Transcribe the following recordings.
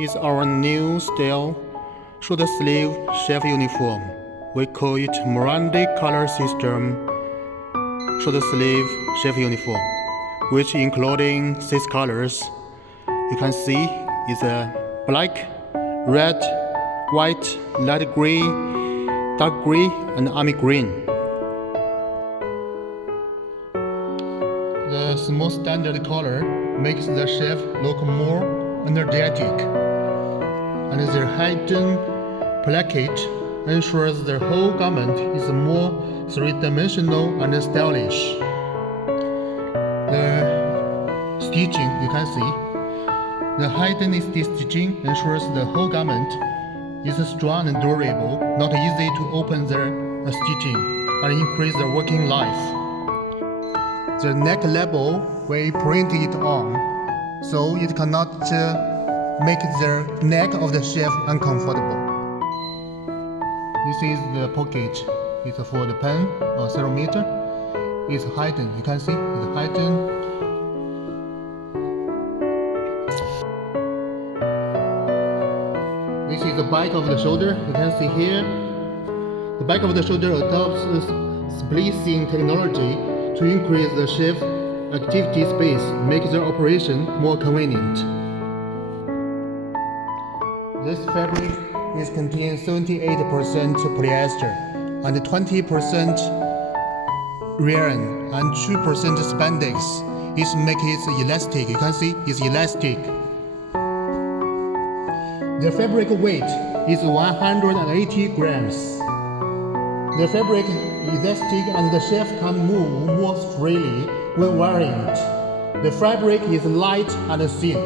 is our new style short sleeve chef uniform. We call it Morandi color system short sleeve chef uniform, which including 6 colors. You can see it's a black, red, white, light gray, dark gray, and army green. The small standard color makes the chef look more energetic, and the hidden placket ensures the whole garment is more three-dimensional and stylish. The stitching, you can see, the hidden stitching ensures the whole garment is strong and durable, not easy to open the stitching, and increase the working life. The neck label we print it on, so it cannot make the neck of the chef uncomfortable. This is the pocket. It's for the pen or thermometer. It's hidden. You can see it's hidden. This is the back of the shoulder. You can see here. The back of the shoulder adopts splicing technology to increase the chef activity space, make the operation more convenient. This fabric is contains 78% polyester and 20% rayon and 2% spandex. It makes it elastic. You can see it's elastic. The fabric weight is 180 grams. The fabric is elastic and the chef can move more freely when wearing it. The fabric is light and thin.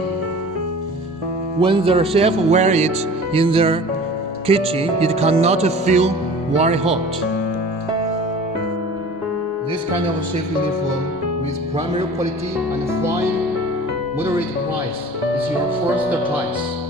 When the chef wears it in the kitchen, it cannot feel very hot. This kind of chef uniform with primary quality and fine, moderate price is your first choice.